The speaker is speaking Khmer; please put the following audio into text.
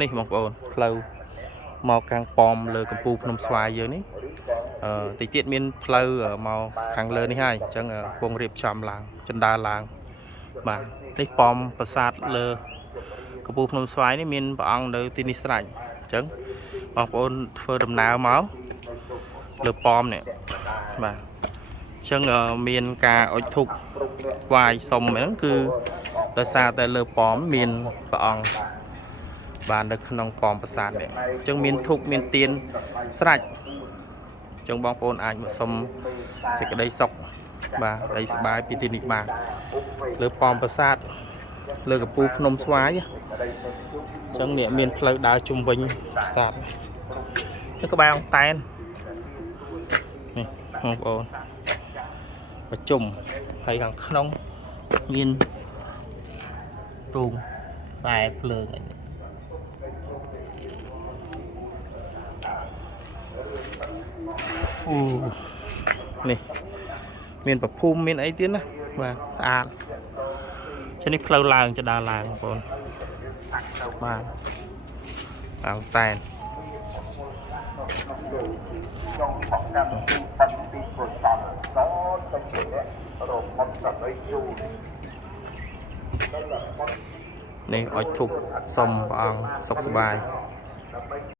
នេះបងប្អូនផ្លូវមកខាងប៉មលើកំពូលភ្នំស្វាយយើងនេះតិចទៀតមានផ្លូវមកខាងលើនេះហើយអញ្ចឹងពងរៀបចំឡើងចណ្ដាលឡើងបាទនេះប៉មប្រាសាទលើកំពូលភ្នំស្វាយនេះមានព្រះអង្គនៅទីនេះស្រេចអញ្ចឹងបងប្អូនធ្វើដំណើរមកលើប៉មនេះបាទអញ្ចឹងមានការអុជធូបថ្វាយសុំហ្នឹងគឺដោយសារតែលើប៉មមានព្រះអង្គបាននៅក្នុងប៉មប្រាសាទនេះអញ្ចឹងមានធូបមានទៀនស្រេចអញ្ចឹងបងប្អូនអាចមកសុំសេចក្តីសុខបាទដីស្បាយពីទីនេះបានលើប៉មប្រាសាទលើកំពូលភ្នំស្វាយអញ្ចឹងនេះមានផ្លូវដើរជុំវិញប្រាសាទនេះក្បែរអង្គតែននេះបងប្អូនប្រជុំហើយខាងក្នុងមានទូងខ្សែភ្លើងអីអូនេះមានប្រភូមិមានអីទៀតណាបាទស្អាតčiaនេះផ្លូវឡើងចដើរឡើងបងប្អូនបាទអង្គតែននេះអុជធូបសុំព្រះអង្គសុខសប្បាយ